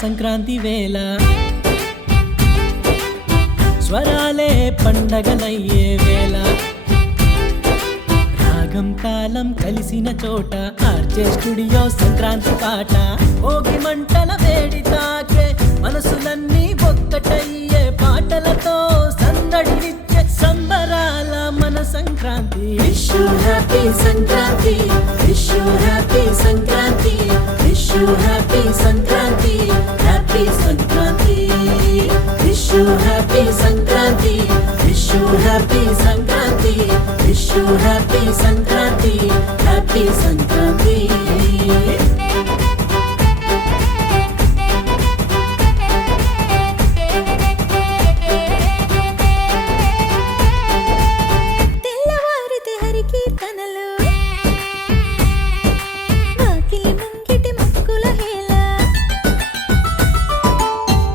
సంక్రాంతి వేళ స్వరాలే పండగలయ్యే వేళ రాగం తాళం కలిసిన చోట ఆర్జే స్టూడియో సంక్రాంతి పాట భోగి మంటల వేడి తాకే మనసులన్నీ ఒక్కటయ్యే పాటలతో సందడినిచ్చే సంబరాల మన Sankranti. Wish you happy Sankranti, wish you happy Sankranti, wish you happy Sankranti, happy Sankranti. Wish you happy Sankranti, wish you happy Sankranti, wish you happy Sankranti, happy Sankranti. తెల్లవారితే హరికీర్తనలు, వాకిలి ముంగిటి ముక్కుల హేళ,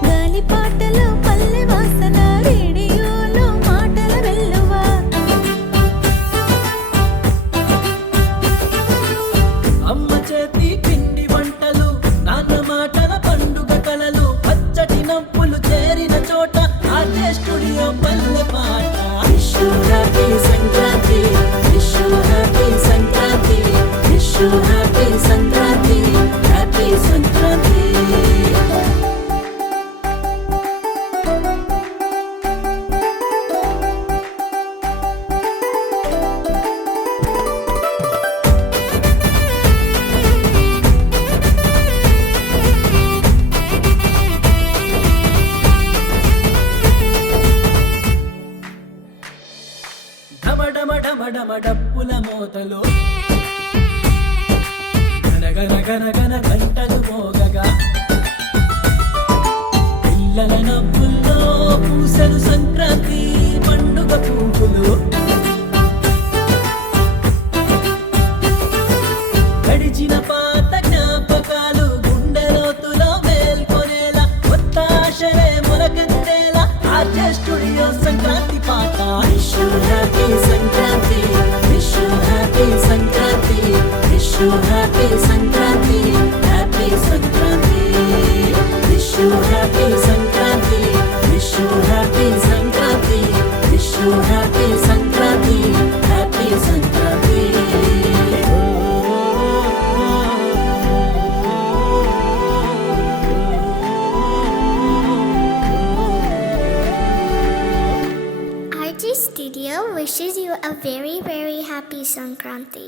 గాలి పాటలు పల్లె వాసన, రేడియోలో మాటల వెల్లువ. అమ్మ చేతి పిండి వంటలు, నాన్న మాటల పండుగ కలలు, పచ్చటి నవ్వులు చేరిన చోట ఆర్జే స్టూడియో పల్లె పాట. Wish you happy Sankranti, wish you happy Sankranti, wish you happy Sankranti, happy Sankranti. ఢమఢమ ఢమఢమ డప్పుల మోతలు, గనగన గనగన గంటలు మోగగా, పిల్లల నవ్వుల్లో పూసలు సంక్రాంతి పండుగ పువ్వులు. గడిచిన పాత జ్ఞాపకాలు గుండె లోతులో మేల్కొనేలా, కొత్త ఆశలే మొలకెత్తేలా ఆర్జే స్టూడియో సంక్రాంతి పాట. Wish you happy Sankranti, wish you happy Sankranti, wish you happy Sankranti, happy Sankranti. Wish you happy Sankranti, wish you happy Sankranti, wish you happy Sankranti, happy Sankranti. RG Studio wishes you a very, very happy Sankranti.